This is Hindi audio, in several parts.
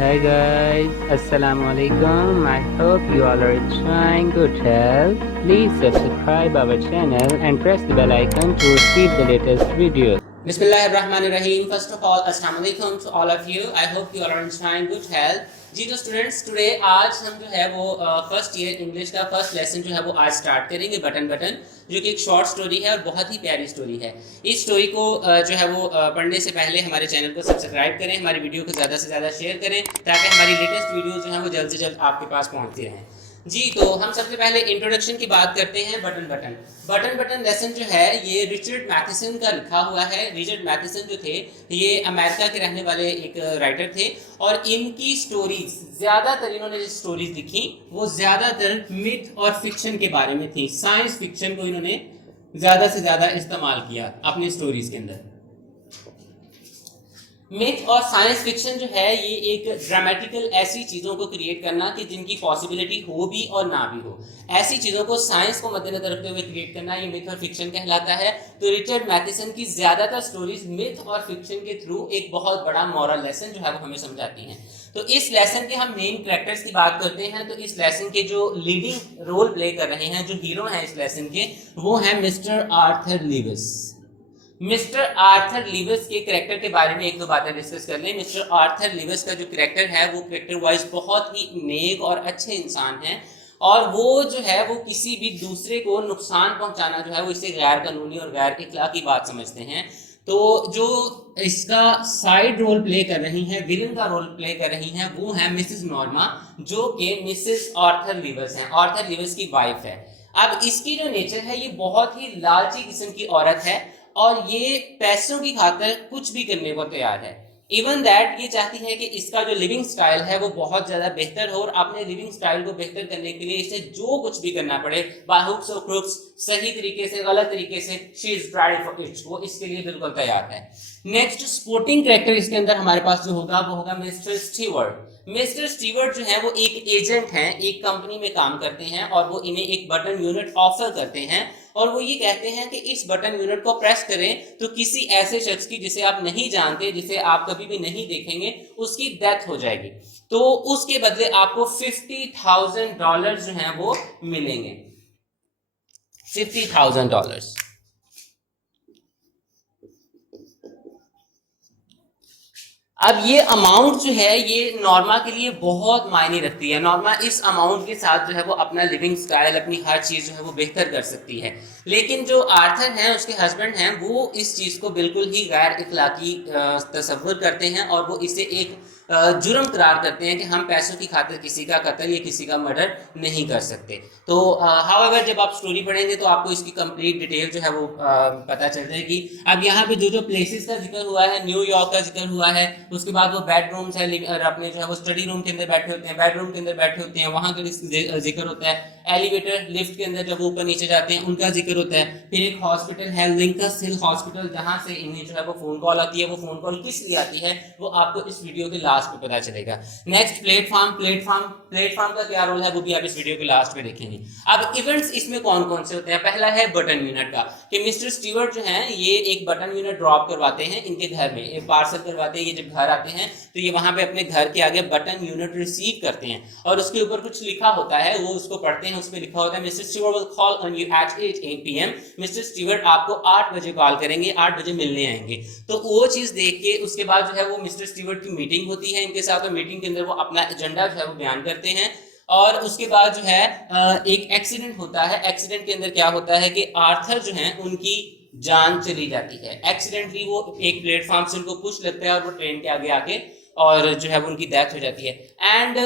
Hi guys, Assalamu alaikum. I hope you all are enjoying good health. Please subscribe our channel and press the bell icon to receive the latest videos. Bismillahirrahmanirrahim. First of all, Assalamu alaikum to all of you. I hope you all are enjoying good health. जी तो स्टूडेंट्स, टुडे आज हम जो है वो फर्स्ट ईयर इंग्लिश का फर्स्ट लेसन जो है वो आज स्टार्ट करेंगे, बटन बटन, जो कि एक शॉर्ट स्टोरी है और बहुत ही प्यारी स्टोरी है। इस स्टोरी को जो है वो पढ़ने से पहले हमारे चैनल को सब्सक्राइब करें, हमारी वीडियो को ज़्यादा से ज़्यादा शेयर करें ताकि हमारी लेटेस्ट वीडियोज़ जो हैं वो जल्द से जल्द आपके पास पहुँचती रहें। जी तो हम सबसे पहले इंट्रोडक्शन की बात करते हैं। Button button button button lesson जो है ये रिचर्ड मैथिसन का लिखा हुआ है। रिचर्ड मैथिसन जो थे ये अमेरिका के रहने वाले एक राइटर थे और इनकी स्टोरीज ज़्यादातर, इन्होंने जो स्टोरीज लिखी वो ज़्यादातर मिथ और फिक्शन के बारे में थी। साइंस फिक्शन को इन्होंने ज़्यादा से ज़्यादा इस्तेमाल किया अपनी स्टोरीज के अंदर। मिथ और साइंस फिक्शन जो है ये एक ड्रामेटिकल ऐसी चीज़ों को क्रिएट करना कि जिनकी पॉसिबिलिटी हो भी और ना भी हो, ऐसी चीज़ों को साइंस को मद्देनजर रखते हुए क्रिएट करना, ये मिथ और फिक्शन कहलाता है। तो रिचर्ड मैथिसन की ज़्यादातर स्टोरीज मिथ और फिक्शन के थ्रू एक बहुत बड़ा मॉरल लेसन जो है वो हमें समझाती हैं। तो इस लेसन के हम मेन कैरेक्टर्स की बात करते हैं। तो इस लेसन के जो लीडिंग रोल प्ले कर रहे हैं, जो हीरो हैं इस लेसन के, वो हैं mister Arthur Lewis. Mister Arthur Lewis के कैरेक्टर के बारे में एक दो बातें डिस्कस कर लें। मिस्टर आर्थर लीविस का जो कैरेक्टर है वो कैरेक्टर वाइज बहुत ही नेक और अच्छे इंसान हैं और वो जो है वो किसी भी दूसरे को नुकसान पहुंचाना जो है वो इसे गैर कानूनी और गैर इखलाकी बात समझते हैं। तो जो इसका साइड रोल प्ले कर रही हैं, विलन का रोल प्ले कर रही हैं, वो है मिसेस नॉर्मा, जो कि मिसेस आर्थर लीविस हैं, आर्थर लीविस की वाइफ है। अब इसकी जो नेचर है ये बहुत ही लालची किस्म की औरत है और ये पैसों की खातिर कुछ भी करने को तैयार है। इवन दैट ये चाहती है कि इसका जो लिविंग स्टाइल है वो बहुत ज़्यादा बेहतर हो और अपने लिविंग स्टाइल को बेहतर करने के लिए इसे जो कुछ भी करना पड़े, बाय हुक्स और क्रुक्स, सही तरीके से, गलत तरीके से, she is ready for it, वो इसके लिए बिल्कुल तैयार है। नेक्स्ट स्पोर्टिंग कैरेक्टर इसके अंदर हमारे पास जो होगा वो होगा मिस्टर स्टीवर्ट। मिस्टर स्टीवर्ट जो है वो एक एजेंट हैं, एक कंपनी में काम करते हैं और वो इन्हें एक बटन यूनिट ऑफर करते हैं और वो ये कहते हैं कि इस बटन यूनिट को प्रेस करें तो किसी ऐसे शख्स की जिसे आप नहीं जानते, जिसे आप कभी भी नहीं देखेंगे, उसकी डेथ हो जाएगी। तो उसके बदले आपको $50,000 जो हैं वो मिलेंगे, $50,000। अब ये अमाउंट जो है ये नॉर्मा के लिए बहुत मायने रखती है। नॉर्मा इस अमाउंट के साथ जो है वो अपना लिविंग स्टाइल, अपनी हर चीज़ जो है वो बेहतर कर सकती है। लेकिन जो आर्थर हैं, उसके हस्बैंड हैं, वो इस चीज़ को बिल्कुल ही गैर इखलाकी तस्वुर करते हैं और वो इसे एक जुर्म करार करते हैं कि हम पैसों की खातिर किसी का कत्ल या किसी का मर्डर नहीं कर सकते। तो हाउएवर जब आप स्टोरी पढ़ेंगे तो आपको इसकी कंप्लीट डिटेल जो है वो पता चल जाएगी। अब यहाँ पे जो जो प्लेसेस का जिक्र हुआ है, न्यूयॉर्क का जिक्र हुआ है, उसके बाद वो बेडरूम्स है, अपने जो है वो स्टडी रूम के अंदर बैठे होते हैं, बेडरूम के अंदर बैठे होते हैं, वहाँ का जिक्र होता है। एलिवेटर, लिफ्ट के अंदर जब ऊपर नीचे जाते हैं उनका जिक्र होता है। फिर एक हॉस्पिटल है, लिंकस हिल हॉस्पिटल, जहाँ से इन्हें जो है वो फ़ोन कॉल आती है। वो फ़ोन कॉल किस लिए आती है वो आपको इस वीडियो के लास्ट में पता चलेगा। नेक्स्ट प्लेटफॉर्म का क्या रोल है वो भी आप इस वीडियो के लास्ट में देखेंगे। अब इवेंट्स इसमें कौन कौन से होते हैं। पहला है बटन यूनिट का, कि मिस्टर स्टीवर्ट जो हैं ये एक बटन यूनिट ड्रॉप करवाते हैं इनके घर में, एक पार्सल करवाते हैं। ये जब घर आते हैं तो ये वहाँ पे अपने घर के आगे बटन यूनिट रिसीव करते हैं और उसके ऊपर कुछ लिखा होता है, वो उसको पढ़ते हैं। उसमें लिखा होता है mister Stewart will call on you at 8 PM। Mister Stewart आपको 8 बजे कॉल करेंगे, 8 बजे मिलने आएंगे। तो वो चीज़ देख के उसके बाद जो है वो मिस्टर स्टीवर्ट की मीटिंग होती है इनके साथ, और मीटिंग के अंदर वो अपना एजेंडा जो है वो बयान करते हैं। और उसके बाद जो है एक एक्सीडेंट होता है। एक्सीडेंट के अंदर क्या होता है कि आर्थर जो हैं उनकी जान चली जाती है। एक्सीडेंटली वो एक प्लेटफॉर्म से उनको पुश लगता है और वो ट्रेन के आगे आके और जो है वो उनकी डेथ हो जाती है। एंड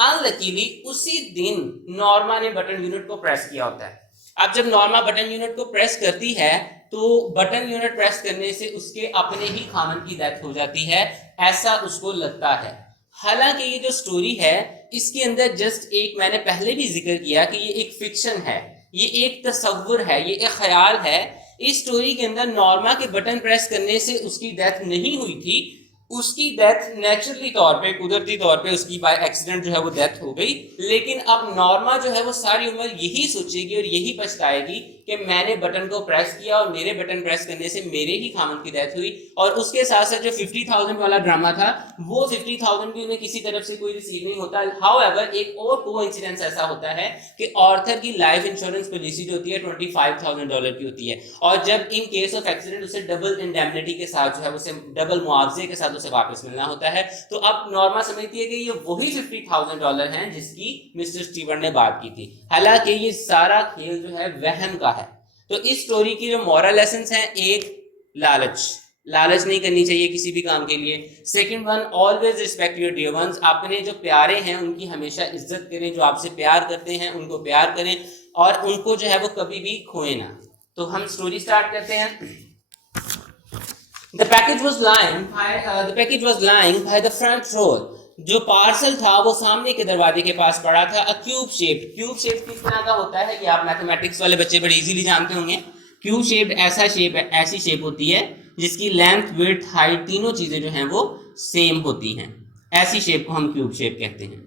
अनलकीली उसी दिन नॉर्मा ने बटन यूनिट को प्रेस किया होता है। अब जब नॉर्मा बटन यूनिट को प्रेस करती है तो बटन यूनिट प्रेस करने से उसके अपने ही खामन की डेथ हो जाती है, ऐसा उसको लगता है। हालांकि ये जो स्टोरी है इसके अंदर जस्ट एक, मैंने पहले भी जिक्र किया कि ये एक फिक्शन है, ये एक तस्वुर है, ये एक ख्याल है। इस स्टोरी के अंदर नॉर्मा के बटन प्रेस करने से उसकी डेथ नहीं हुई थी, उसकी डेथ नेचुरली तौर पे, कुदरती तौर पे उसकी बाय एक्सीडेंट जो है वो डेथ हो गई। लेकिन अब नॉर्मा जो है वो सारी उम्र यही सोचेगी और यही पछताएगी कि मैंने बटन को प्रेस किया और मेरे बटन प्रेस करने से मेरे ही खामन की डेथ हुई, और उसके साथ साथ जो 50,000 वाला ड्रामा था वो 50,000 भी उन्हें किसी तरफ से कोई रिसीव नहीं होता। हाउएवर एक और कोइंसिडेंस ऐसा होता है कि ऑर्थर की लाइफ इंश्योरेंस पॉलिसी जो होती है $25,000 की होती है, और जब इन केस ऑफ एक्सीडेंट उसे डबल इंडेमनिटी के साथ जो है उसे डबल मुआवजे के साथ उसे वापस मिलना होता है। तो अब नॉर्मा समझती है कि ये वही $50,000 हैं जिसकी मिस्टर स्टीवर्ट ने बात की थी, हालांकि ये सारा खेल जो है वहम का है। तो इस स्टोरी की जो मॉरल लेसन्स हैं, एक लालच नहीं करनी चाहिए किसी भी काम के लिए। Second one, always respect your dear ones, अपने जो प्यारे हैं उनकी हमेशा इज्जत करें, जो आपसे प्यार करते हैं उनको प्यार करें और उनको जो है वो कभी भी खोए ना। तो हम स्टोरी स्टार्ट करते हैं। The package was lying by the front door. जो पार्सल था वो सामने के दरवाजे के पास पड़ा था। क्यूब शेप किस तरह का होता है, ये आप मैथमेटिक्स वाले बच्चे बड़े इजीली जानते होंगे। क्यूब शेप ऐसी शेप होती है जिसकी लेंथ, विड्थ, हाइट तीनों चीजें जो हैं वो सेम होती हैं। ऐसी शेप को हम क्यूब शेप कहते हैं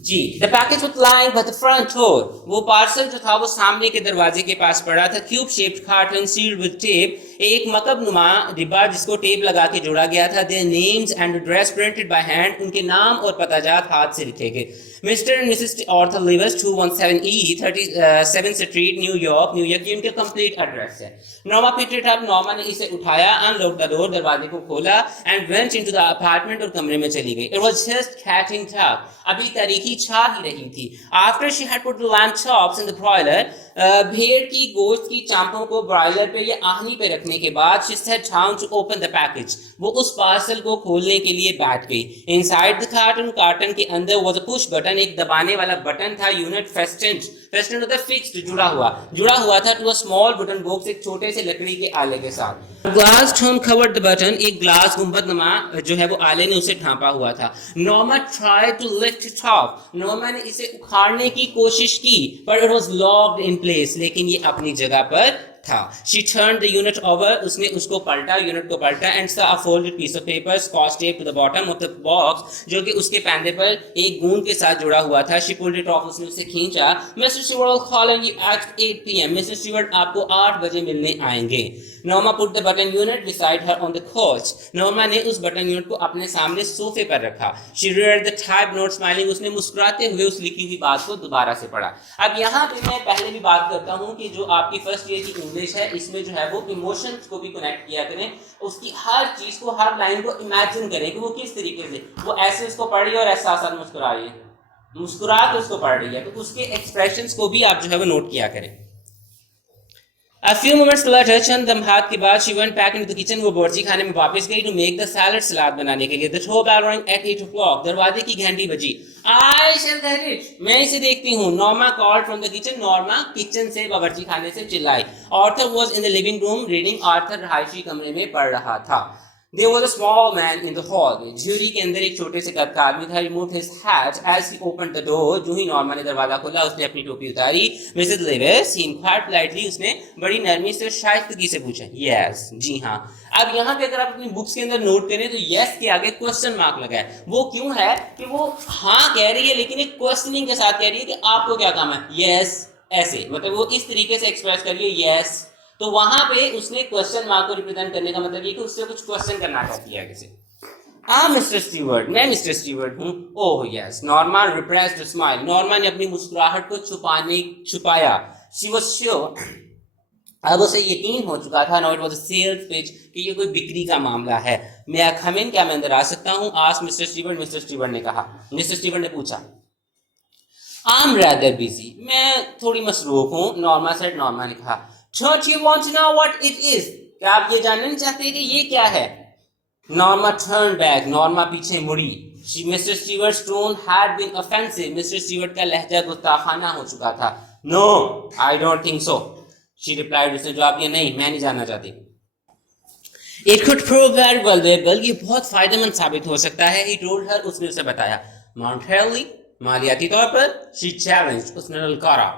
जी। The package was lying by the front door. वो पार्सल जो था वो सामने के दरवाजे के पास पड़ा था। Cube shaped carton sealed with tape, एक मकब नुमा डिब्बा जिसको टेप लगा के जोड़ा गया था। Their names and address printed by hand, उनके नाम और पताजात हाथ से लिखे गए। Mr. and Mrs. Arthur Lewis 217E 37th Street, New York ये उनके कंप्लीट एड्रेस है। Norma picked it up, Norma ने इसे उठाया, unlocked the door, दरवाजे को खोला, and went into the apartment, और कमरे में चली गई। It was just catching talk, अभी तारीखी छा ही रही थी। After she had put the lamb chops in the broiler, भेड़ की गोश्त की चांपों को ब्रॉयलर पे या आहनी पे रखने के बाद she sat down to open the package, वो उस पार्सल को खोलने के लिए बैठ गई। Inside the carton के अंदर was a push button, एक दबाने वाला बटन था। यूनिट fastened होता है फिक्स्ड, जुड़ा हुआ था to a small wooden box, एक छोटे से लकड़ी के आले के साथ। Glass dome covered the button, एक ग्लास गुंबद नुमा जो है वो आले ने उसे ढांपा हुआ था। Norma tried to lift it off, Norma ने इसे उखाड़ने की कोशिश की, but it was locked in place, लेकिन ये अपनी जगह पर था। She turned the unit over, उसने उसको पलटा, यूनिट को पलटा, and saw a folded piece of paper, scotch tape to the bottom of the box, जो कि उसके पैंदे पर एक गूंद के साथ जुड़ा हुआ था। She pulled it off, उसने उसे खींचा। Mr. Stewart will call you at 8 p.m. Mr. Stewart आपको 8 बजे मिलने आएंगे। Norma put the button unit beside her on the couch. Norma ने उस बटन यूनिट को अपने सामने सोफे पर रखा। She read the typed note smiling, उसने मुस्कुराते हुए उस लिखी हुई बात को दोबारा से पढ़ा। अब यहाँ पे मैं पहले भी बात करता हूँ कि जो आपकी फर्स्ट ईयर की इंग्लिश है, इसमें जो है वो इमोशंस को भी कनेक्ट किया करें, उसकी हर चीज को, हर लाइन को इमेजिन करें कि वो किस तरीके से वो ऐसे उसको पढ़ रही है और ऐसा साथ मुस्कुरा के उसको पढ़ रही है, तो उसके एक्सप्रेशंस को भी आप जो है वो नोट किया करें। A few moments later, चंद लम्हात के बाद she went back into the kitchen, वो बावर्ची खाने में वापस गई to make the salad, सलाद बनाने के लिए। The door bell rang at 8 o'clock, दरवाजे की घंटी बजी। I shall get it, मैं इसे देखती हूँ। Norma called from the kitchen, Norma kitchen से, बावर्ची खाने से चिल्लाई। Arthur was in the living room reading, Arthur रहायशी कमरे में पढ़ रहा था। There was a small man in the hallway, झूरी के अंदर एक छोटे से कद का आदमी था। He removed his hat as he opened the door, जो ही नॉर्मा ने दरवाजा खोला उसने अपनी टोपी उतारी। Mrs. Lewis, he inquired politely, उसने बड़ी नरमी से शाइस्तगी से पूछा। Yes, जी हाँ। अब यहाँ पे अगर आप अपनी बुक्स के अंदर नोट करें तो yes के आगे क्वेश्चन मार्क लगा है। वो क्यों है कि वो हाँ कह रही है लेकिन एक क्वेश्चनिंग के साथ कह रही है कि आपको क्या काम है। Yes, ऐसे मतलब वो इस तरीके से एक्सप्रेस करिए yes, तो वहां पे उसने क्वेश्चन मार्क को रिप्रेजेंट करने का मतलब ये कि उससे कुछ क्वेश्चन करना चाहती है किसी। मिस्टर स्टीवर्ट, मैं मिस्टर स्टीवर्ट हूँ। Oh yes, Norma repressed smile, Norma ने अपनी मुस्कुराहट को छुपाया। शी वाज श्योर, अब उसे यकीन हो चुका था, no it was a sales pitch, कि ये कोई बिक्री का मामला है। मैं कम इन, क्या मैं अंदर आ सकता हूँ? Asked mister Stewart, mister Stewart ने कहा। मिस्टर स्टीवर्ट ने पूछा आई एम रादर बिजी, मैं थोड़ी मसरूफ हूँ। नॉर्मा सेड, नॉर्मा ने कहा Don't you want to know what it is? क्या आप ये जानना नहीं चाहते कि ये क्या है? Norma turned back, नॉर्मा पीछे मुड़ी। Mr. Stewart's tone had been offensive, Mr. Stewart का लहजा गुस्ताखाना हो चुका था। No, I don't think so, she replied, उसने जवाब दिया, नहीं मैं नहीं जानना चाहती। It could prove very valuable, ये बहुत फायदेमंद साबित हो सकता है। He told her, उसने उसे बताया। Monetarily, मालियाती तौर पर, she challenged, उसने ललकारा।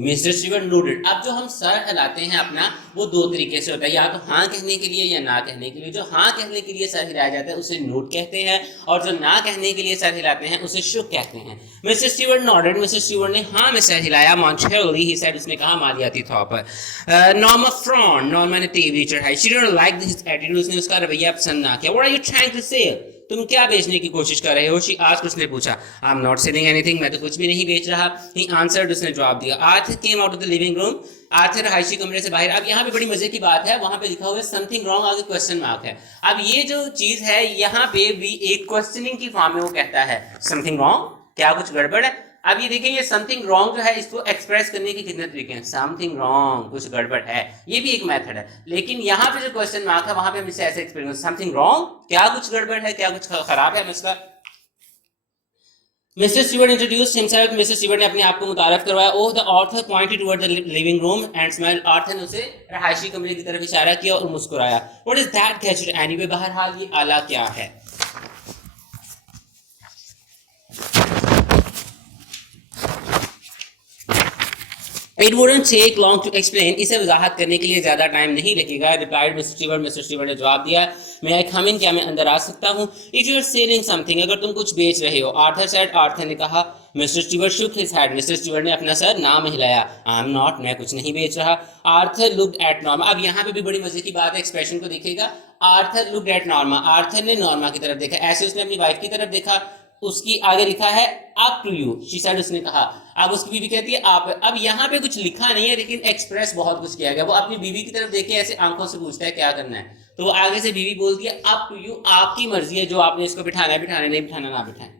Mister Stewart noted. अब जो हम सर हिलाते हैं अपना वो दो तरीके से होता है, या तो हाँ कहने के लिए या ना कहने के लिए। जो हाँ कहने के लिए सर हिलाया जाता है उसे नोट कहते हैं, और जो ना कहने के लिए सर हिलाते हैं उसे शुक कहते हैं। Mister Stewart noted, mister Stewart ने हाँ में सर हिलाया। मॉन्टेरली ही सेड, उसने कहा मालियाती तौर पर। नॉर्मा फ्रॉन, नॉर्मा ने तेवरी चढ़ाई। She didn't like his attitude, उसने उसका रवैया पसंद ना किया। What are you trying to say, तुम क्या बेचने की कोशिश कर रहे हो? शी आस्क्ड, उसने पूछा। आई एम नॉट सेलिंग एनीथिंग, मैं तो कुछ भी नहीं बेच रहा। ही आंसर्ड, उसने जवाब दिया। Arthur came out of the living room, Arthur रहायशी कमरे से बाहर। अब यहाँ पे बड़ी मजे की बात है, वहां पे लिखा हुआ है समथिंग रॉन्ग, आगे क्वेश्चन मार्क है। अब ये जो चीज है यहाँ पे भी एक क्वेश्चनिंग की फॉर्म में वो कहता है समथिंग रॉन्ग, क्या कुछ गड़बड़ है। अब ये देखिए, ये समथिंग रॉन्ग जो है इसको एक्सप्रेस करने के कितने तरीके हैं। समथिंग रॉन्ग, कुछ गड़बड़ है, ये भी एक मेथड है। लेकिन यहाँ पे जो क्वेश्चन मार्क है वहां पे हम इसे ऐसे एक्सप्रेस, समथिंग रॉन्ग, क्या कुछ गड़बड़ है, क्या कुछ खराब है मसला। Mister Stewart introduced himself, mister Stewart ने अपने आप को मुतारफ करवाया। Oh, the Arthur pointed toward the living room and smiled, Arthur ने उसे रहायशी कमरे की तरफ इशारा किया और मुस्कुराया। What is that gadget anyway, बहरहाल ये आला क्या है। It wouldn't take long to explain, इसे वजाहत करने के लिए ज़्यादा टाइम नहीं लगेगा। Replied mister Stewart, mister Stewart ने जवाब दिया। मैं आई कम इन, क्या मैं अंदर आ सकता हूँ? If you are selling something, अगर तुम कुछ बेच रहे हो। आर्थर सेड, आर्थर ने कहा। मिस्टर स्टीवर्ट शुक हिज हेड, मिस्टर स्टीवर्ट ने अपना सर ना में हिलाया। आई एम नॉट, मैं कुछ नहीं बेच रहा। आर्थर लुक्ड एट नॉर्मा, अब यहाँ पे भी बड़ी मजे की बात है, एक्सप्रेशन को देखिएगा। Arthur looked at Norma, Arthur ने नॉर्मा की तरफ देखा, ऐसे उसने अपनी वाइफ की तरफ देखा। उसकी आगे लिखा है up to you, she said, उसने कहा। अब उसकी बीवी कहती है आप। अब यहाँ पे कुछ लिखा नहीं है लेकिन एक्सप्रेस बहुत कुछ किया गया। वो अपनी बीवी की तरफ देख के ऐसे आंखों से पूछता है क्या करना है, तो वो आगे से बीवी बोलती है अप टू यू, आपकी मर्जी है जो आपने इसको बिठाना है बिठाना, नहीं बिठाना ना बिठाएं।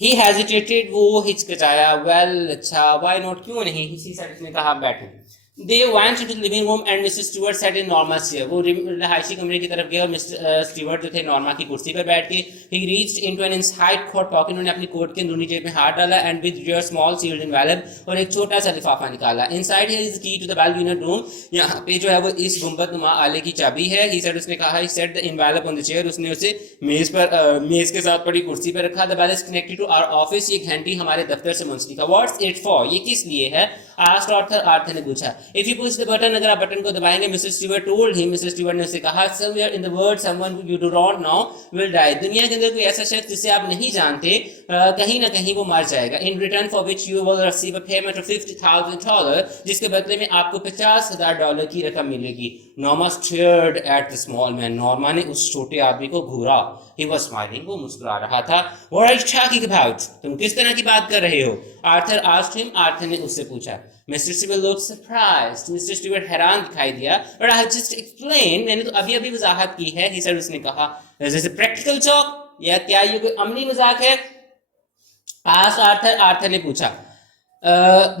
ही हेजिटेटेड, वो हिचकिचाया। वेल, अच्छा, व्हाई नॉट, क्यों नहीं, शी सेड, उसने कहा बैठो। They went into the living room and Mrs. Stewart sat in Norma's chair. वो रहायशी कमरे की तरफ गए और मिस्टर स्टीवर्ट जो थे नॉर्मा की कुर्सी पर बैठ के। He reached into an inside coat pocket, उन्होंने अपनी कोट के अंदरूनी जेब में हाथ डाला। And with your small sealed envelope, और एक छोटा सा लिफाफा निकाला। Inside here is the key to the bell unit room, यहाँ पे जो है वो इस गुंबद नुमा आले की चाबी है। He said, उसने कहा। He set the envelope on the chair, उसने उसे मेज के साथ पड़ी कुर्सी पर रखा। The bell is connected to our office, ये घंटी हमारे दफ्तर से मुंसलिक है। What's it for, ये किस लिए है? Asked Arthur, आर्थर ने पूछा। If you push the button, अगर आप बटन को दबाएंगे, mister Stewart told him, mister Stewart ने उसे कहा, somewhere in the world someone you do not know will die, दुनिया के अंदर कोई ऐसा शख्स जिसे आप नहीं जानते कहीं ना कहीं वो मर जाएगा। In return for which you will receive a payment of $50,000, जिसके बदले में आपको $50,000 की रकम मिलेगी। Norma stared at the small man, Norma ने उस छोटे आदमी को घूरा। He was smiling, वो मुस्कुरा रहा था। What are you talking about, तुम किस तरह की बात कर रहे हो? Arthur asked him, आर्थर ने उससे पूछा। Mr. Stewart looked surprised, mister Stewart हैरान दिखाई दिया। But I have just explained, मैंने तो अभी अभी वजाहत की है। He said, उसने कहा। Is this a practical joke, या क्या ये कोई अमली मजाक है? Asked Arthur, आर्थर ने पूछा।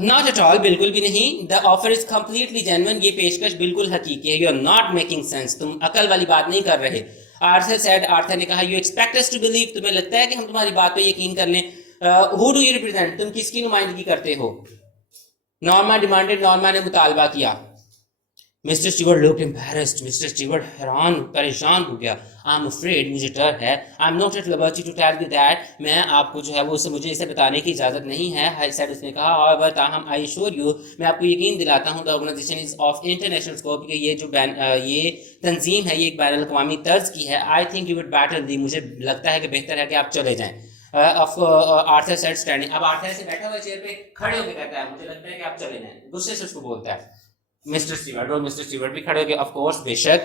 Not at all, बिल्कुल भी नहीं। The offer is completely genuine, ये पेशकश बिल्कुल हकीकी है। You are not making sense, तुम अकल वाली बात नहीं कर रहे। Arthur said, आर्थर ने कहा। You expect us to believe, तुम्हें लगता है कि हम तुम्हारी बात पे यकीन कर लें? Who do you represent, तुम किसकी नुमाइंदगी करते हो? नॉर्मा डिमांडेड, नॉर्मा ने मुतालबा किया। Mister Stewart looked embarrassed, mister Stewart हैरान परेशान हो गया। आई एम अफ्रेड, मुझे डर है। I am not at liberty to tell you that, मैं आपको जो है वो मुझे इसे बताने की इजाज़त नहीं है। हाई सेड, उसने कहा। हाउएवर, ताहम आई एश्योर यू, मैं आपको यकीन दिलाता हूँ, the organisation is of international scope, कि ये जो ये तंजीम है ये एक बैनुल अक़वामी तर्ज की है। आई think you would better leave, मुझे लगता है कि बेहतर है कि आप चले जाएँ। आर्थर सेड स्टैंडिंग, अब आर्थर से बैठा हुआ चेयर पे खड़े होकर कहता है, मुझे लगता है कि आप चले जाएं, गुस्से से उसको बोलता है मिस्टर स्टीवर्ट। और मिस्टर स्टीवर्ट भी खड़े हो गए, ऑफ कोर्स, बेशक।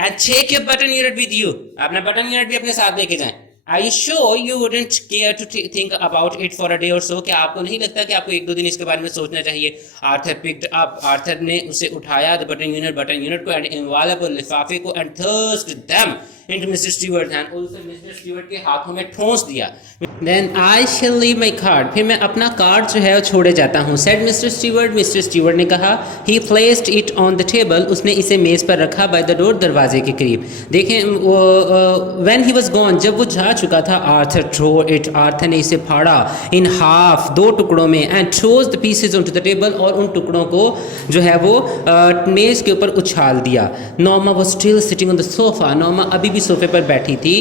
And take your button unit with you, अपना बटन यूनिट भी अपने साथ लेके जाएं। Are you sure you wouldn't care to think about it for a day or so? क्या आपको नहीं लगता कि आपको एक दो दिन इसके बारे में सोचना चाहिए? आर्थर picked up, आर्थर ने उसे उठाया, the button unit को and envelope और लिफाफे को, and thrust them into Mr. Stewart's hand, और उसे मिस्टर स्टीवर्ट के हाथों में ठोंस दिया। Then I shall leave my card, फिर मैं अपना कार्ड जो है वो छोड़े जाता हूँ। Said Mr. Stewart, mister Stewart ने कहा। He placed it on the table, उसने इसे मेज पर रखा, by the door, दरवाजे के करीब। देखें, when he was gone, जब वो जा चुका था, आर्थर tore it, आर्थर ने इसे फाड़ा, in half, दो टुकड़ों में, and chose the pieces onto the table, और उन टुकड़ों को जो है वो मेज के ऊपर उछाल दिया। Norma was still sitting on the sofa, Norma अभी भी सोफे पर बैठी थी।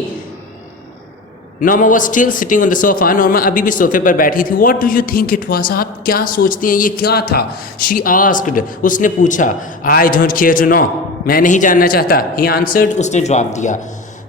Norma was still sitting on the sofa, Norma अभी भी सोफे पर बैठी थी। What do you think it was, आप क्या सोचती हैं ये क्या था? शी आस्क्ड, उसने पूछा। I don't care to know, मैं नहीं जानना चाहता। ही आंसर्ड, उसने जवाब दिया।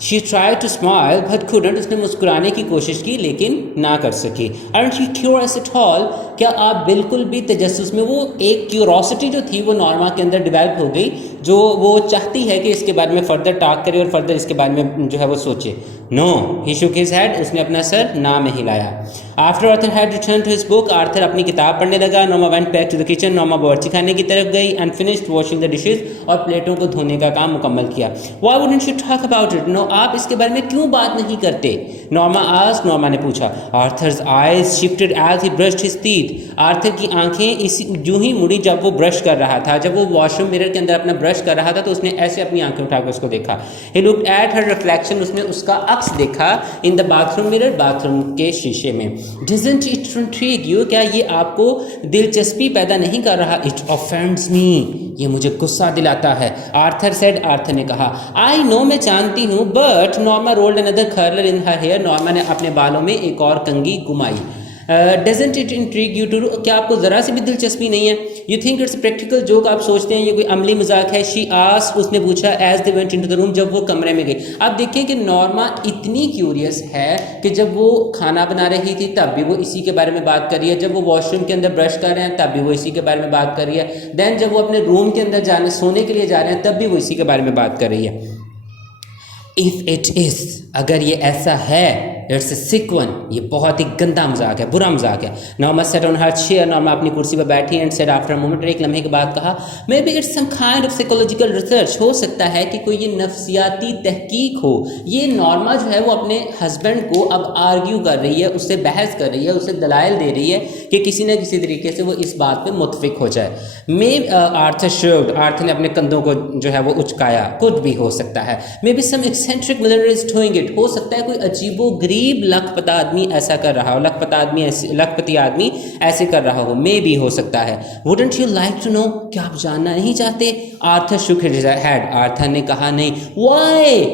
She try to smile but couldn't, उसने मुस्कुराने की कोशिश की लेकिन ना कर सकी। aren't you curious at all, क्या आप बिल्कुल भी तजस्सुस में, वो एक क्यूरोसिटी जो थी वो नॉर्मा के अंदर डेवलप हो गई, जो वो चाहती है कि इसके बारे में फर्दर टॉक करे और फर्दर इसके बारे में जो है वो सोचे। No, he shook his head, उसने अपना सर ना में हिलाया। After Arthur had return to his book, Arthur अपनी किताब पढ़ने लगा। Norma went back to the kitchen, Norma बावर्ची खाने की तरफ गई and finished washing the dishes, और प्लेटों को धोने का काम मुकम्मल किया। Why wouldn't you talk about it, no, आप इसके बारे में क्यों बात नहीं करते? नॉर्मा आस्क्ड, नॉर्मा ने पूछा। Arthur's eyes shifted as he brushed his teeth, Arthur की आंखें इसी यूं ही मुड़ी जब वो ब्रश कर रहा था। जब वो वॉशरूम मिरर के अंदर अपना ब्रश कर रहा था तो उसने ऐसे अपनी आंखें उठाकर उसको देखा। He looked at her reflection, उसने उसका अक्स देखा in the bathroom mirror, bathroom के शीशे में। डजंट इट इंट्रिग यू, क्या ये आपको दिलचस्पी पैदा नहीं कर रहा? इट ऑफेंड्स मी, ये मुझे गुस्सा दिलाता है। आर्थर सेड, आर्थर ने कहा। आई नो, मैं जानती हूँ, but Norma rolled another curler in her hair, Norma ने अपने बालों में एक और कंघी घुमाई। Doesn't it intrigue you too, क्या आपको ज़रा सी भी दिलचस्पी नहीं है? You think it's practical joke, आप सोचते हैं ये कोई अमली मजाक है? शी आस्क्ड, उसने पूछा। As they went into the room, जब वो कमरे में गई। आप देखिए कि नॉर्मा इतनी क्यूरियस है कि जब वो खाना बना रही थी तब भी वो इसी के बारे में बात कर रही है, जब वो वॉशरूम के अंदर ब्रश कर रहे हैं तब भी वो इसी के बारे में बात कर रही है, देन जब वो अपने रूम के अंदर जाने सोने के लिए जा रहे हैं तब भी वो इसी के बारे में बात कर रही है। इफ़ इट इज़, अगर ये ऐसा है, इट्स अ सिक वन, ये बहुत ही गंदा मजाक है, बुरा मजाक है। Norma sat on her chair, Norma अपनी कुर्सी पर बैठी and said after a moment, एक लम्हे के बाद कहा। Maybe it's some kind of psychological research, हो सकता है कि कोई ये नफ्सियाती तहकीक हो। ये नॉर्मा जो है वो अपने हस्बैंड को अब आर्ग्यू कर रही है, उससे बहस कर रही है, उसे दलाइल दे रही है कि किसी न किसी तरीके से वो इस बात पे मुत्फिक हो जाए। मे आर्थर शर्व्ड, आर्थर ने अपने कंधों को जो है वो उचकाया। कुड भी हो सकता है। Maybe some eccentric millionaire is doing it, हो सकता है कोई अजीबो गरीब लखपता आदमी ऐसा कर रहा हो, लखपति आदमी ऐसे कर रहा हो। मे भी हो सकता है। Wouldn't you like to know, क्या आप जानना नहीं चाहते? Arthur shook his head, Arthur ने कहा नहीं। व्हाई,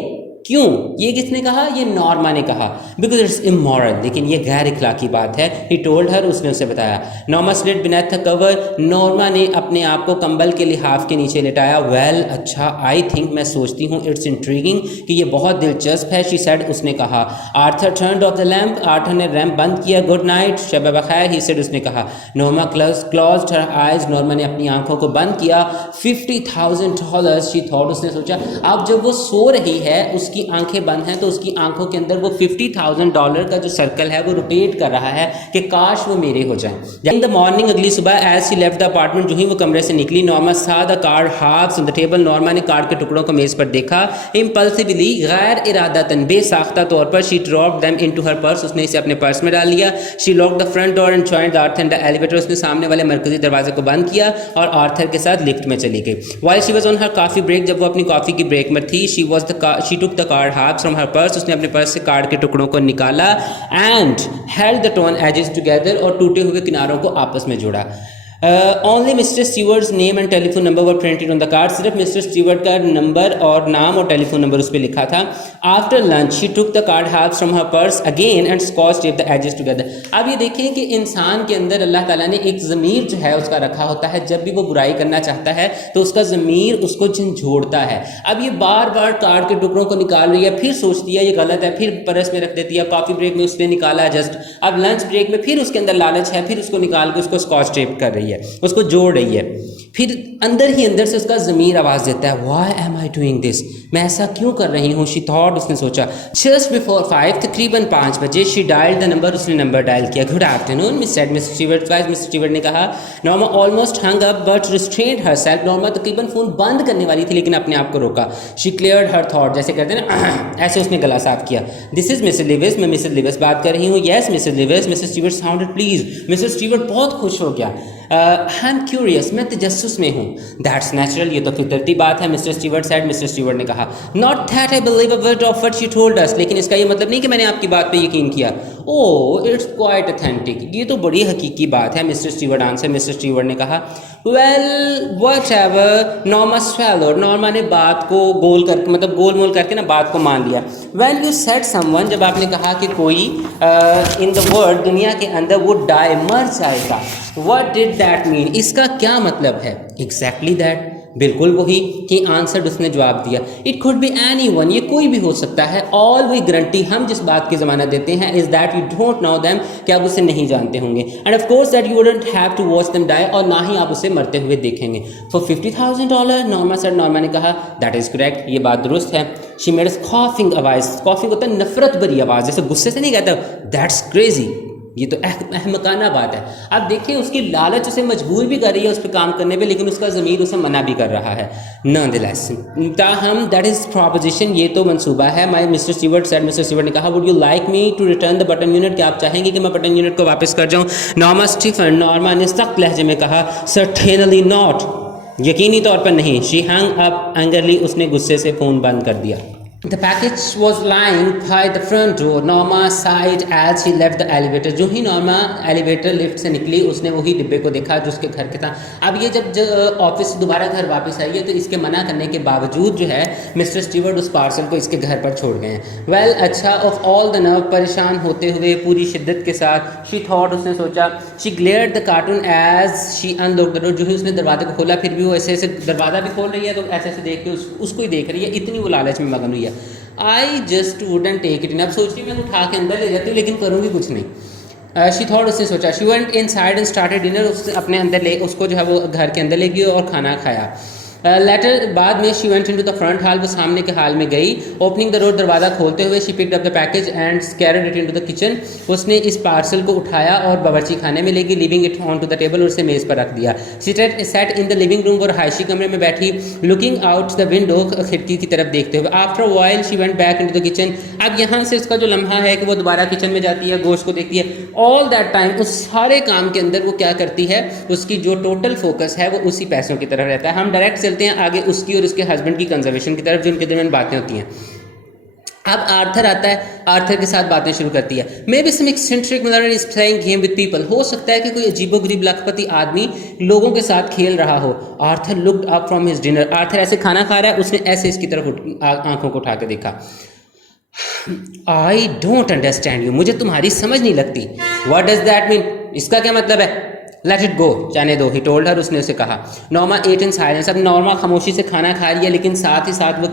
क्यों? ये किसने कहा? ये नॉर्मा ने कहा। बिकॉज इट्स इमोरल, लेकिन ये गैर इखलाकी बात है। ही टोल्ड हर, उसने उसे बताया। Norma slid beneath the cover, Norma ने अपने आप को कंबल के लिहाफ के नीचे लेटाया। वेल, अच्छा, आई थिंक, मैं सोचती हूँ, इट्स इंट्रीगिंग, कि ये बहुत दिलचस्प है। शी सेड, उसने कहा। Arthur turned off the lamp, Arthur ने लैम्प बंद किया। गुड नाइट, शब बखैर, ही सेड, उसने कहा। Norma closed her eyes, Norma ने अपनी आंखों को बंद किया। $50,000 शी थॉट, उसने सोचा। अब जब वो सो रही है, उसकी आंखें बंद हैं, तो उसकी आंखों के अंदर वो $50,000 का जो सर्कल है वो रोटेट कर रहा है कि काश वो मेरे हो जाएं। इन द मॉर्निंग, अगली सुबह, as she left the apartment, जो ही वो कमरे से निकली, Norma saw the card halves on the table, Norma ने कार्ड के टुकड़ों को मेज पर देखा। इम्पल्सिवली, गैर इरादतन, बेसाख्ता तौर पर, she dropped them into her purse, उसने इसे अपने पर्स में डाल लिया। She locked the front door and joined Arthur in the elevator, उसने सामने वाले मरकजी दरवाजे को बंद किया और आर्थर के साथ लिफ्ट में चली गई। While she was on her coffee break, जब वो अपनी कॉफी की ब्रेक में थी, she took the card halves from her purse, उसने अपने पर्स से कार्ड के टुकड़ों को निकाला। And held the torn edges together, और टूटे हुए किनारों को आपस में जोड़ा। Only mister Stewart's name and telephone number were printed on the card, सिर्फ मिस्टर स्टीवर्ट का नंबर और नाम और टेलीफोन नंबर उस पर लिखा था। After lunch she took the card halves from her purse again and Scotch tape the edges together. अब ये देखिए कि इंसान के अंदर अल्लाह ताला ने एक ज़मीर जो है उसका रखा होता है, जब भी वो बुराई करना चाहता है तो उसका ज़मीर उसको झंझोड़ता है। अब ये बार बार कार्ड के टुकड़ों को निकाल रही है, फिर सोचती है ये गलत है, फिर पर्स में रख देती है। कॉफ़ी ब्रेक में उसने निकाला जस्ट, अब लंच ब्रेक में फिर उसके अंदर लालच है, फिर उसको निकाल के उसको स्कॉच टेप कर रही है, उसको जोड़ रही है। फिर अंदर ही अंदर से उसका ज़मीर आवाज़ देता है, why am I doing this, मैं ऐसा क्यों कर रही हूँ। शी थॉट, उसने सोचा। जस्ट बिफोर 5, तकरीबन 5 बजे, शी डायल्ड द नंबर, उसने नंबर डायल किया। Good afternoon miss said mister Stewart, mister Stewart ने कहा। Norma almost hung up but restrained herself, Norma तकरीबन फ़ोन बंद करने वाली थी लेकिन अपने आप को रोका। शी क्लियर्ड हर थॉट, जैसे कहते हैं ना, ऐसे उसने गला साफ किया। दिस इज मिसेस लिविस, मैं मिसेस लिविस बात कर रही हूँ। Yes Mrs Lewis, Mrs Stewart sounded please. Mrs Stewart बहुत खुश हो गया। आई एम क्यूरियस, मैं तजस्सुस में हूँ। दैट्स नेचुरल, ये तो फितरती बात है, mister Stewart said. Mister Stewart ने कहा। Not that I believe a word of what she told us, लेकिन इसका ये मतलब नहीं कि मैंने आपकी बात पे यकीन किया। ओह, इट्स क्वाइट ऑथेंटिक, ये तो बड़ी हकीकी बात है, mister Stewart answer. Mister Stewart ने कहा। Well what ever Norma swallowed, Norma ने बात को गोल कर मतलब गोल मोल करके ना बात को मान लिया। व्हेन यू सेड समवन, जब आपने कहा कि कोई इन द वर्ल्ड दुनिया के अंदर वो डाई मर जाएगा, व्हाट डिड दैट मीन, इसका क्या मतलब है? एग्जैक्टली दैट, बिल्कुल वही कि आंसर उसने जवाब दिया। इट कुड बी एनीवन, ये कोई भी हो सकता है। ऑल वी गारंटी, हम जिस बात की ज़मानत देते हैं, is that you don't know them, कि आप उसे नहीं जानते होंगे। And of course that you wouldn't have to watch them die, और ना ही आप उसे मरते हुए देखेंगे। फॉर $50,000, नॉर्मा सर, नॉर्मा ने कहा दैट इज़ करेक्ट, ये बात दुरुस्त है। शी मेड अ कॉफिंग आवाज़, कॉफिंग होता है नफरत भरी आवाज़, जैसे गुस्से से नहीं कहता दैट्स क्रेजी, ये तो अहमकाना बात है। अब देखिए उसकी लालच उसे मजबूर भी कर रही है उस पर काम करने पे, लेकिन उसका ज़मीर उसे मना भी कर रहा है। नॉनदलेस, ताहम दैट इज़ प्रॉपोजिशन, ये तो मंसूबा है। My mister Stewart said, mister Stewart ने कहा would you like me to return the button unit, क्या आप चाहेंगे कि मैं बटन यूनिट को वापस कर जाऊँ? नॉर्मा स्टीफन, नॉर्मा ने सख्त लहजे में कहा सर्टेनली नॉट, यकीनी तौर पर नहीं। शी हैंग अप एंगरली, उसने गुस्से से फ़ोन बंद कर दिया। The package was lying by the front door. Norma sighed as she left the elevator. जो ही नॉर्मा एलिवेटर लिफ्ट से निकली, उसने वही डिब्बे को देखा जो उसके घर के था। अब ये जब ऑफिस से दोबारा घर वापस आई है, तो इसके मना करने के बावजूद जो है मिस्टर स्टीवर्ट उस पार्सल को इसके घर पर छोड़ गए हैं। वेल अच्छा, ऑफ ऑल द नर्व, परेशान होते हुए पूरी शिद्दत के साथ, शी थॉट, उसने सोचा, she glared the cartoon as she unlocked the door, जो ही उसने दरवाजे को खोला, फिर भी वो ऐसे ऐसे दरवाज़ा भी खोल रही है, तो ऐसे ऐसे देख के उसको ही देख रही है, इतनी वो लालच में मगन हुई है। I just wouldn't take it in, अब सोच रही मैं उठा के अंदर ले जाती हूँ, लेकिन करूँगी कुछ नहीं। शी थॉट, उसने सोचा। She went inside and started dinner, उसने अपने अंदर ले उसको जो है वो घर के अंदर ले गई और खाना खाया। लेटर बाद में she went into the front hall, वो सामने के हाल में गई। ओपनिंग द डोर, दरवाज़ा खोलते हुए, she picked up the package and carried it into the kitchen, उसने इस पार्सल को उठाया और बावर्ची खाने में ले गई। Living it on to the table, और उसे मेज़ पर रख दिया। She sat in the living room, और हायशी कमरे में बैठी, लुकिंग आउट द विंडो, खिड़की की तरफ देखते हुए। After while she went back into the kitchen, अब यहाँ से उसका जो लम्हा है कि वो दोबारा किचन में जाती है, गोश्त को देखती है। ऑल दैट टाइम, उस सारे काम के अंदर वो क्या करती है, उसकी जो टोटल फोकस है वो उसी पैसों की तरफ रहता है। हम डायरेक्ट चलते हैं आगे उसकी और उसके हस्बैंड की कंजर्वेशन की तरफ, जो उनके दरमियान बातें होती हैं। अब आर्थर आता है, आर्थर के साथ बातें शुरू करती है। Maybe some eccentric millionaire is playing game with people, हो सकता है कि कोई अजीबोगरीब लखपति आदमी लोगों के साथ खेल रहा हो। Arthur looked up from his dinner, Arthur ऐसे खाना खा रहा है, उसने ऐसे इसकी तरफ आंखों को उठा के देखा। आई डोंट अंडरस्टैंड यू, मुझे तुम्हारी समझ नहीं लगती। व्हाट डज दैट मीन, इसका क्या मतलब है? लेट इट गो, जाने दो, ही टोल्ड हर, उसने उसे कहा। नॉर्मा एट इन साइलेंस, अब नॉर्मा खामोशी से खाना खा रही है, लेकिन साथ ही साथ वो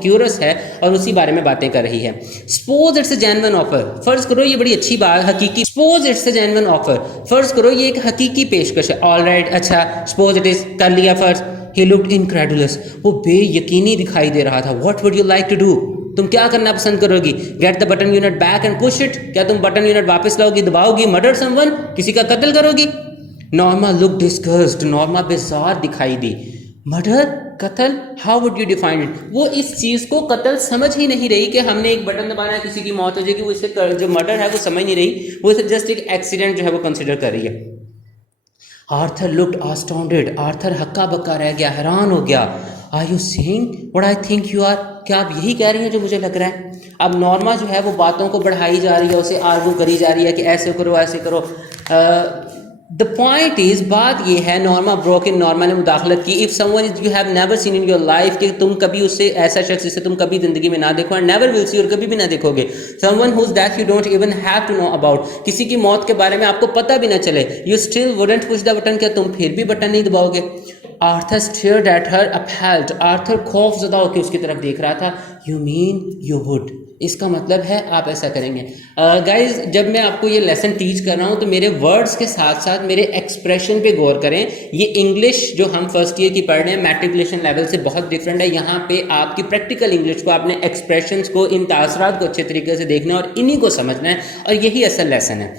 क्यूरस है और उसी बारे में बातें कर रही है। Suppose it's a genuine offer, फर्ज करो ये बड़ी अच्छी बात, हकीकी, suppose it's a genuine offer, फर्ज करो ये एक हकीकी पेशकश है। ऑल राइट, अच्छा, सपोज इट इज, कर लिया फर्ज। ही लुक्ड इनक्रेडुलस, वो बेयकीनी दिखाई दे रहा था। What would you like to do, तुम क्या करना पसंद करोगी? Get the button unit back and push it, क्या तुम बटन यूनिट वापस लाओगी, दबाओगी? मर्डर समवन, किसी का कत्ल करोगी? नॉर्मा लुक डिस्गस्ड, नॉर्मा बेजार दिखाई दी। मर्डर, कत्ल, how would you define it, वो इस चीज़ को कत्ल समझ ही नहीं रही कि हमने एक बटन दबाना है किसी की मौत हो जाएगी, वो इसे जो मर्डर है वो समझ नहीं रही, वो इसे जस्ट एक एक्सीडेंट जो है वो कंसिडर कर रही है। आर्थर लुक्ड आस्टॉन्डेड, आर्थर हक्का बक्का रह गया, हैरान हो गया। Are you seeing what I think you are, क्या आप यही कह रही हैं जो मुझे लग रहा है? अब नॉर्मा जो है वो बातों को बढ़ाई जा रही है, उसे आर्गू करी जा रही है कि ऐसे करो ऐसे करो। द पॉइंट इज़, बात ये है, नॉर्मा ब्रोक इन, नॉर्मा ने मुदाखलत की। If someone is you have never seen in your life, कि तुम कभी उससे, ऐसा शख्स जिसे तुम कभी ज़िंदगी में ना देखो, एंड नेवर विल सी, और कभी भी ना देखोगे। Someone whose death you don't even have to know about, किसी की मौत के बारे में आपको पता भी ना चले, you still wouldn't push the button, क्या तुम फिर भी बटन नहीं दबाओगे? Arthur stared at her appalled, Arthur खौफज़दा होकर उसकी तरफ देख रहा था। यू मीन यू वुड, इसका मतलब है आप ऐसा करेंगे। गाइज, जब मैं आपको ये लेसन टीच कर रहा हूँ तो मेरे वर्ड्स के साथ साथ मेरे एक्सप्रेशन पे गौर करें। ये इंग्लिश जो हम फर्स्ट ईयर की पढ़ रहे हैं मैट्रिकुलेशन लेवल से बहुत डिफरेंट है। यहाँ पे आपकी प्रैक्टिकल इंग्लिश को, आपने एक्सप्रेशंस को, इन तासरात को अच्छे तरीके से देखना और इन्हीं को समझना है, और यही असल लेसन है।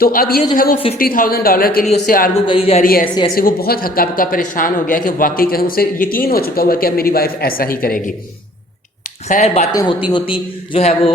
तो अब ये जो है वो $50,000 के लिए उससे आर्गू करी जा रही है, ऐसे ऐसे। वो बहुत हक्का बक्का परेशान हो गया कि वाकई कहीं उसे यकीन हो चुका हुआ कि अब मेरी वाइफ ऐसा ही करेगी। खैर, बातें होती होती जो है वो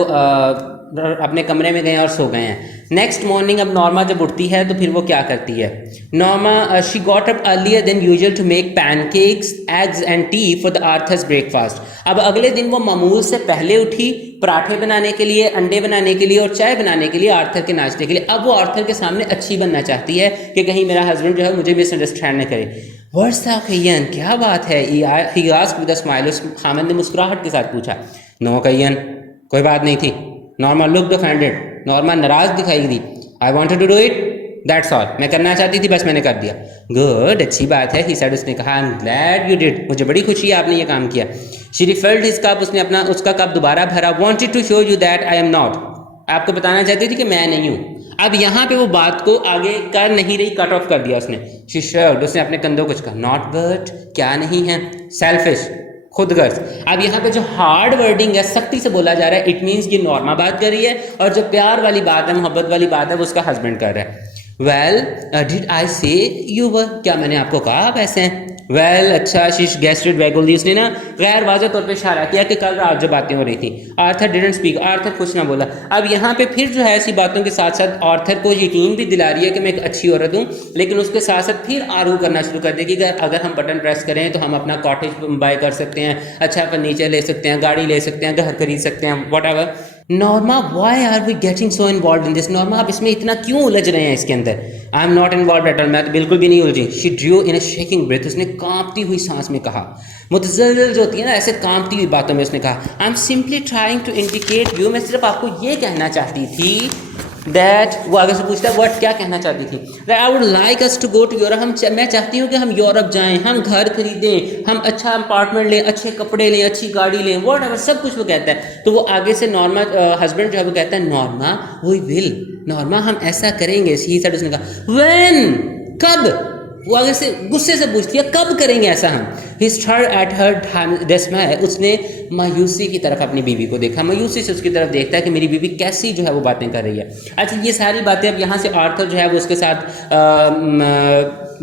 अपने कमरे में गए और सो गए हैं। नेक्स्ट मॉर्निंग अब नॉर्मा जब उठती है तो फिर वो क्या करती है? Norma she got up earlier than usual to make pancakes, eggs and tea for the Arthur's breakfast. अब अगले दिन वो मामूल से पहले उठी पराठे बनाने के लिए, अंडे बनाने के लिए और चाय बनाने के लिए आर्थर के नाश्ते के लिए। अब वो आर्थर के सामने अच्छी बनना चाहती है कि कहीं मेरा हस्बैंड जो है मुझे मिसअंडरस्टैंड न करे। व्हाट्स द कयन, क्या बात है? He asked with a smile, उस खामन ने मुस्कुराहट के साथ पूछा। नो कयन, कोई बात नहीं थी। नॉर्मा लुक्ड ऑफेंडेड, नॉर्मा नाराज दिखाई दी। I wanted to do it, that's all, मैं करना चाहती थी, बस मैंने कर दिया। गुड, अच्छी बात है, ही सेड, उसने कहा। I am glad you did, मुझे बड़ी खुशी है आपने ये काम किया। शी रिफिल्ड हिज कप, उसने अपना उसका कप दोबारा भरा। Wanted to show you that I am not, आपको बताना चाहती थी कि मैं नहीं हूँ। अब यहाँ पे वो बात को आगे कर नहीं रही, कट ऑफ कर दिया उसने। शी शर्ट, उसने अपने कंधों कुछ कहा। नॉट बट, क्या नहीं है? सेल्फिश, खुदगर्ज। अब यहाँ पे जो हार्ड वर्डिंग है, सख्ती से बोला जा रहा है, इट मीन्स कि नॉर्मा बात कर रही है और जो प्यार वाली बात है, मोहब्बत वाली बात है, वो उसका हस्बैंड कर रहा है। वेल डिड आई से यू वर, क्या मैंने आपको कहा आप ऐसे हैं? वेल अच्छा, शी गेस्टेड वैगुलली, उसने ना गैर वाज़ेह तौर पे इशारा किया कि कल रात जो बातें हो रही थी। आर्थर डिडंट स्पीक, आर्थर कुछ ना बोला। अब यहाँ पे फिर जो है ऐसी बातों के साथ साथ आर्थर को यकीन भी दिला रही है कि मैं एक अच्छी औरत हूँ, लेकिन उसके साथ साथ फिर आरू करना शुरू कर देगी कि अगर हम बटन प्रेस करें तो हम अपना कॉटेज बाय कर सकते हैं, अच्छा फर्नीचर ले सकते हैं, गाड़ी ले सकते हैं, घर खरीद सकते हैं, whatever. Norma, why are we getting so involve in this? Norma, आप इसमें इतना क्यों उलझ रहे हैं इसके अंदर? I am not involve at all, मैं तो बिल्कुल भी नहीं उलझी। She drew in a shaking breath, उसने कांपती हुई सांस में कहा। मुतज़ल्ज़ल जो होती है ना, ऐसे कांपती हुई बातों में उसने कहा। I am simply trying to indicate you, मैं सिर्फ आपको ये कहना चाहती थी दैट, वो आगे से पूछता है व्हाट, क्या कहना चाहती थी? That I would like us to go to Europe, मैं चाहती हूँ कि हम यूरोप जाएं, हम घर खरीदें, हम अच्छा अपार्टमेंट लें, अच्छे कपड़े लें, अच्छी गाड़ी लें, व्हाट एवर, सब कुछ वो कहता है। तो वो आगे से नॉर्मा हस्बैंड जो है वो कहता है, नॉर्मा वी विल, नॉर्मा हम ऐसा करेंगे। ही सेड, उसने कहा। व्हेन, कब? वो आगे से गुस्से से पूछती है, कब करेंगे ऐसा हम? ही स्टार्ड एट हर डिस्मय, उसने मायूसी की तरफ अपनी बीवी को देखा, मायूसी से उसकी तरफ देखता है कि मेरी बीवी कैसी जो है वो बातें कर रही है। अच्छा, ये सारी बातें अब यहाँ से आर्थर जो है वो उसके साथ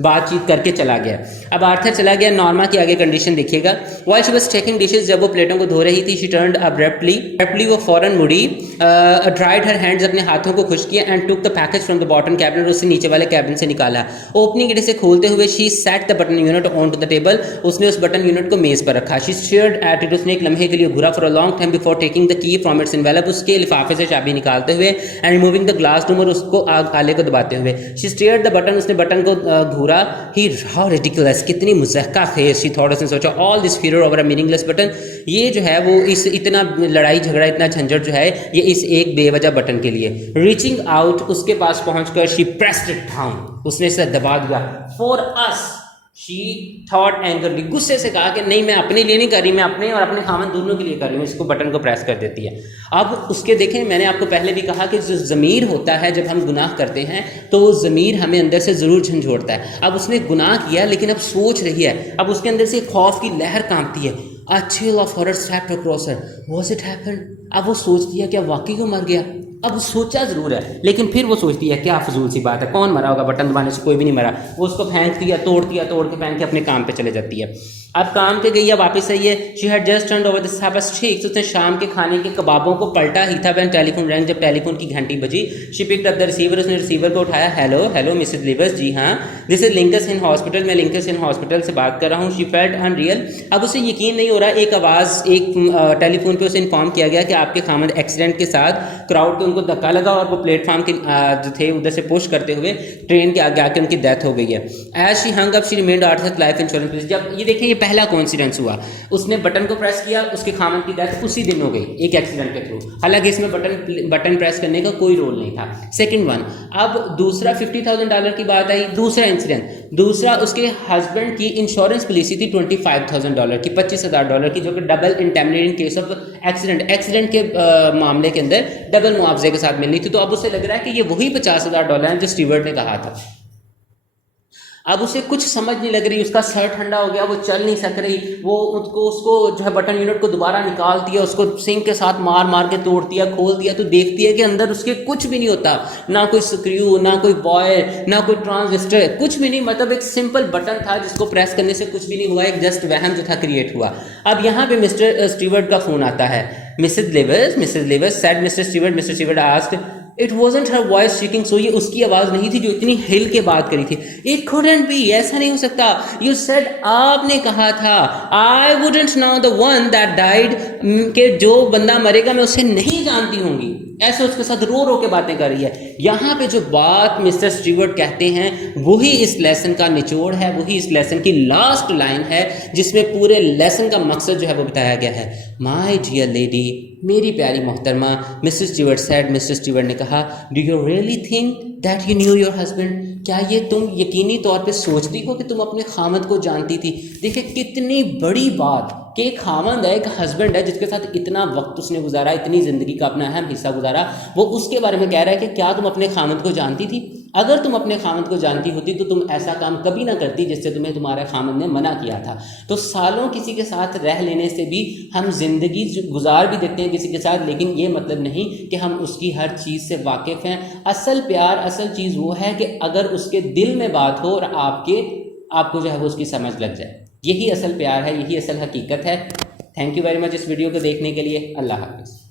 बातचीत करके चला गया। अब आर्थर चला गया। नॉर्मा की आगे कंडीशन देखिएगा। While she was taking dishes, जब वो प्लेटों को धो रही थी, शी टर्न्ड अब्रप्टली, वो फौरन मुड़ी, ड्राइड हर हैंड्स, अपने हाथों को खुश किया, and took the package from the bottom cabinet, उससे नीचे वाले कैबिन से निकाला। ओपनिंग इट, से खोलते हुए, she set the button unit on to the table, उसने उस बटन यूनिट को मेज पर रखा। शी स्टेयर्ड एट इट, उसने एक लम्हे के लिए घूरा for a long time before taking the key from its envelope, उसके लिफाफे से चाबी निकालते हुए, and removing the glass door, उसको आले को दबाते हुए। शी स्टेयर्ड द बटन, उसने बटन को घूरा। ही हाउ रिडिकुलस, कितनी मुज़हका फेस, शी थॉट, उसने सोचा, all this fear over a meaningless button, ये जो है वो इस इतना लड़ाई झगड़ा, इतना झंझट जो है ये इस एक बेवजह बटन के लिए। रीचिंग आउट, उसके पास पहुंचकर, शी प्रेस्ड इट डाउन, उसने इसे दबा दिया। For us, she thought angrily, गुस्से से कहा कि नहीं, मैं अपने लिए नहीं कर रही, मैं अपने और अपने खामन दोनों के लिए कर रही हूँ। इसको बटन को प्रेस कर देती है। अब उसके देखें, मैंने आपको पहले भी कहा कि जो ज़मीर होता है, जब हम गुनाह करते हैं तो वो ज़मीर हमें अंदर से ज़रूर झंझोड़ता है। अब उसने गुनाह किया, लेकिन अब सोच रही है, अब उसके अंदर से खौफ की लहर कांपती है। A chill of horror swept across her. Was it happened? अब वो सोचती है, क्या वाकई को मर गया? अब सोचा ज़रूर है, लेकिन फिर वो सोचती है क्या फजूल सी बात है, कौन मरा होगा, बटन दबाने से कोई भी नहीं मरा। वो उसको फेंकती है, तोड़ के फेंक के अपने काम पे चले जाती है। अब काम पे गई है, वापस आई है। She had just turned over the सबस स्टीक्स, उसने शाम के खाने के कबाबों को पलटा ही था व्हेन टेलीफोन रैंग, जब टेलीफोन की घंटी बजी। She picked up the receiver, उसने रिसीवर को उठाया। हेलो हेलो मिसेस लिवर्स, जी हाँ, दिस इज लिंकस इन हॉस्पिटल, मैं लिंकस इन हॉस्पिटल से बात कर रहा हूँ। शी फेल्ट अनरियल, अब उसे यकीन नहीं हो रहा। एक आवाज़, एक टेलीफोन पे उसे इन्फॉर्म किया गया कि आपके खामद एक्सीडेंट के साथ क्राउड के उनको धक्का लगा और वो प्लेटफॉर्म के जो थे उधर से पुश करते हुए ट्रेन के आगे आके उनकी डेथ हो गई है। As she hung up she remind Arthur life insurance. जब ये देखें, ये पहला कोइंसिडेंस हुआ, उसने बटन को प्रेस किया, उसके खामन की डेथ उसी दिन हो गई एक एक्सीडेंट के थ्रू, हालांकि इसमें बटन प्रेस करने का कोई रोल नहीं था। सेकंड वन, अब दूसरा $50,000 की बात आई, दूसरा इंसिडेंट, दूसरा उसके हस्बैंड की इंश्योरेंस पॉलिसी थी $25,000 की, $25,000 की, जो कि double indemnity in case of accident के मामले के अंदर डबल मुआवजे के साथ मिलनी थी। तो अब उसे लग रहा है कि ये वही $50,000 हैं जो स्टीवर्ट ने कहा था। अब उसे कुछ समझ नहीं लग रही, उसका सर ठंडा हो गया, वो चल नहीं सक रही। वो उसको जो है बटन यूनिट को दोबारा निकाल दिया, उसको सिंक के साथ मार मार के तोड़ दिया, खोल दिया, तो देखती है कि अंदर उसके कुछ भी नहीं होता, ना कोई स्क्रू, ना कोई बॉयल, ना कोई ट्रांजिस्टर, कुछ भी नहीं। मतलब एक सिंपल बटन था जिसको प्रेस करने से कुछ भी नहीं हुआ, एक जस्ट वहम जो था क्रिएट हुआ। अब यहाँ पे मिस्टर स्टीवर्ट का फोन आता है। Mrs Livers said mister Stewart asked it wasn't her voice shaking, so ये उसकी आवाज़ नहीं थी जो इतनी हिल के बात करी थी। इट couldn't be, ऐसा नहीं हो सकता। यू सेड, आपने कहा था, I wouldn't now the one that died, कि जो बंदा मरेगा मैं उसे नहीं जानती होंगी। ऐसे उसके साथ रो रो के बातें कर रही है। यहाँ पे जो बात मिस्टर स्टीवर्ट कहते हैं वही इस लेसन का निचोड़ है, वही इस लेसन की लास्ट लाइन है जिसमें पूरे लेसन का मकसद जो है वो बताया गया है। माय डियर लेडी, मेरी प्यारी मोहतरमा, mister Stewart said, mister Stewart ने कहा, do you really think that you new your husband, क्या ये तुम यकीनी तौर पे सोचती हो कि तुम अपने खामद को जानती थी। देखिए कितनी बड़ी बात कि एक खामद है, एक हस्बैंड है जिसके साथ इतना वक्त उसने गुजारा, इतनी ज़िंदगी का अपना अहम हिस्सा गुजारा, वो उसके बारे में कह रहा है कि क्या तुम अपने खामद को जानती थी। अगर तुम अपने खामद को जानती होती तो तुम ऐसा काम कभी ना करती जिससे तुम्हें तुम्हारे खामद ने मना किया था। तो सालों किसी के साथ रह लेने से भी हम जिंदगी गुजार भी देते हैं किसी के साथ, लेकिन ये मतलब नहीं कि हम उसकी हर चीज़ से वाकिफ़ हैं। असल प्यार, असल चीज़ वो है कि अगर उसके दिल में बात हो और आपको जो है वो उसकी समझ लग जाए, यही असल प्यार है, यही असल हकीकत है। थैंक यू वेरी मच इस वीडियो को देखने के लिए। अल्लाह हाफ़िज़।